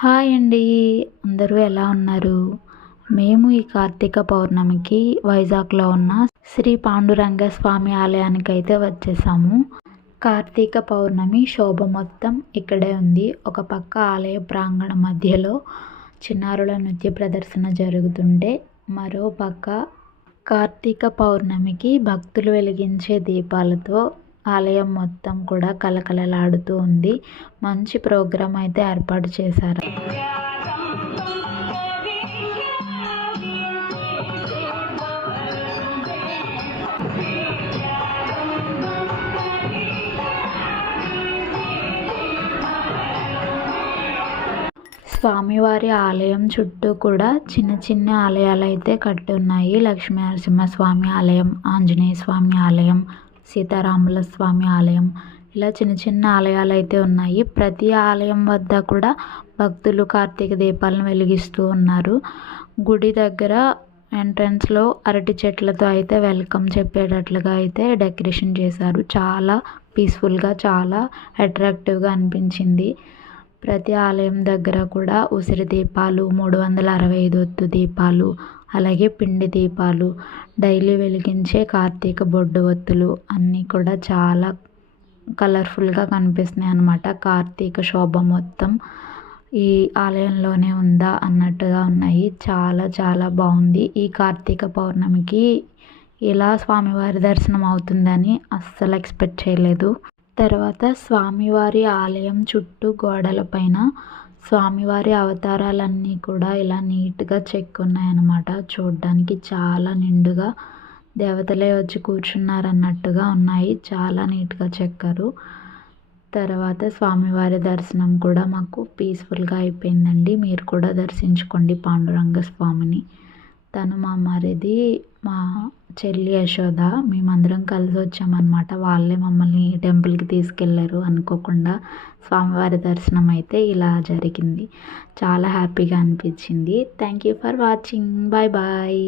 Hi అండి. అందరూ ఎలా ఉన్నారు? మేము ఈ కార్తీక పౌర్ణమికి వైజాగ్‌లో ఉన్న శ్రీ పాండురంగ స్వామి ఆలయానికైతే వచ్చేసాము. కార్తీక పౌర్ణమి శోభ మొత్తం ఇక్కడే ఉంది. ఒక పక్క ఆలయ ప్రాంగణం మధ్యలో చిన్నారుల నృత్య ప్రదర్శన జరుగుతుంటే, మరో పక్క కార్తీక పౌర్ణమికి భక్తులు వెలిగించే దీపాలతో ఆలయం మొత్తం కూడా కలకలలాడుతూ ఉంది. మంచి ప్రోగ్రాం అయితే ఏర్పాటు చేశారు. స్వామివారి ఆలయం చుట్టూ కూడా చిన్న చిన్న ఆలయాలు అయితే కట్టి ఉన్నాయి. లక్ష్మీ నరసింహస్వామి ఆలయం, ఆంజనేయ స్వామి ఆలయం, సీతారాముల స్వామి ఆలయం, ఇలా చిన్న చిన్న ఆలయాలు అయితే ఉన్నాయి. ప్రతి ఆలయం వద్ద కూడా భక్తులు కార్తీక దీపాలను వెలిగిస్తూ ఉన్నారు. గుడి దగ్గర ఎంట్రన్స్లో అరటి చెట్లతో అయితే వెల్కమ్ చెప్పేటట్లుగా అయితే డెకరేషన్ చేశారు. చాలా పీస్ఫుల్గా, చాలా అట్రాక్టివ్గా అనిపించింది. ప్రతి ఆలయం దగ్గర కూడా ఉసిరి దీపాలు, 365 ఒత్తు దీపాలు, అలాగే పిండి దీపాలు, డైలీ వెలిగించే కార్తీక బొడ్డు ఒత్తులు అన్నీ కూడా చాలా కలర్ఫుల్గా కనిపిస్తున్నాయి అన్నమాట. కార్తీక శోభ మొత్తం ఈ ఆలయంలోనే ఉందా అన్నట్టుగా ఉన్నాయి. చాలా చాలా బాగుంది. ఈ కార్తీక పౌర్ణమికి ఇలా స్వామివారి దర్శనం అవుతుందని అస్సలు ఎక్స్పెక్ట్ చేయలేదు. తర్వాత స్వామివారి ఆలయం చుట్టూ గోడలపైన స్వామివారి అవతారాలన్నీ కూడా ఇలా నీట్గా చెక్కున్నాయన్నమాట. చూడ్డానికి చాలా నిండుగా దేవతలే వచ్చి కూర్చున్నారన్నట్టుగా ఉన్నాయి. చాలా నీట్గా చెక్కారు. తర్వాత స్వామివారి దర్శనం కూడా మాకు పీస్ఫుల్గా అయిపోయిందండి. మీరు కూడా దర్శించుకోండి పాండురంగ స్వామిని. తను మా మరిది, మా చెల్లి యశోద, మేమందరం కలిసి వచ్చామన్నమాట. వాళ్ళే మమ్మల్ని టెంపుల్కి తీసుకెళ్లారు. అనుకోకుండా స్వామివారి దర్శనం అయితే ఇలా జరిగింది. చాలా హ్యాపీగా అనిపించింది. Thank you for watching. Bye bye.